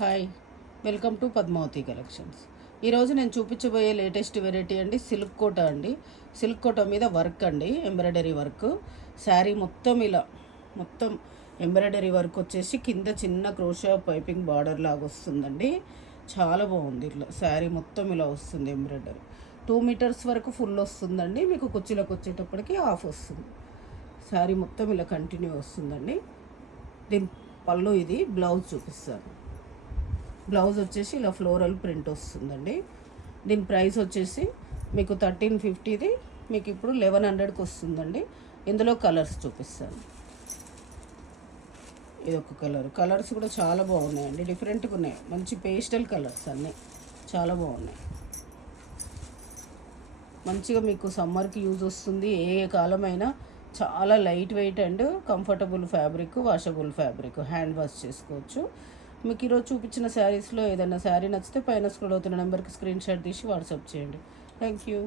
Hi, welcome to Padmavathi collections. ఈరోజు నేను చూపించబోయే లేటెస్ట్ వెరైటీ అండి సిల్క్ కోట అండి. సిల్క్ కోట మీద వర్క్ అండి, ఎంబ్రాయిడరీ వర్క్. శారీ మొత్తం ఇలా మొత్తం ఎంబ్రాయిడరీ వర్క్ వచ్చేసి కింద చిన్న క్రోషా పైపింగ్ బార్డర్ లాగా వస్తుందండి. చాలా బాగుంది. ఇట్లా శారీ మొత్తం ఇలా వస్తుంది ఎంబ్రాయిడరీ. 2 మీటర్స్ వరకు ఫుల్ వస్తుందండి. మీకు కుర్చీలోకి వచ్చేటప్పటికి హాఫ్ వస్తుంది. శారీ మొత్తం ఇలా కంటిన్యూ వస్తుందండి. దీని పళ్ళు ఇది. బ్లౌజ్ చూపిస్తాను. బ్లౌజ్ వచ్చేసి ఇలా ఫ్లోరల్ ప్రింట్ వస్తుందండి. దీని ప్రైస్ వచ్చేసి మీకు 1350, మీకు ఇప్పుడు 1100కి వస్తుందండి. ఇందులో కలర్స్ చూపిస్తాను. ఇది ఒక కలర్స్ కూడా చాలా బాగున్నాయండి, డిఫరెంట్గా ఉన్నాయి. మంచి పేస్టల్ కలర్స్ అన్నీ చాలా బాగున్నాయి. మంచిగా మీకు సమ్మర్కి యూజ్ వస్తుంది. ఏ కాలమైనా చాలా light weight and comfortable fabric, washable fabric, hand wash చేసుకోవచ్చు. మీకు ఈరోజు చూపించిన శారీస్లో ఏదైనా శారీ నచ్చితే పైన స్క్రోల్ అవుతున్న నెంబర్కి స్క్రీన్ షాట్ తీసి వాట్సాప్ చేయండి. Thank you.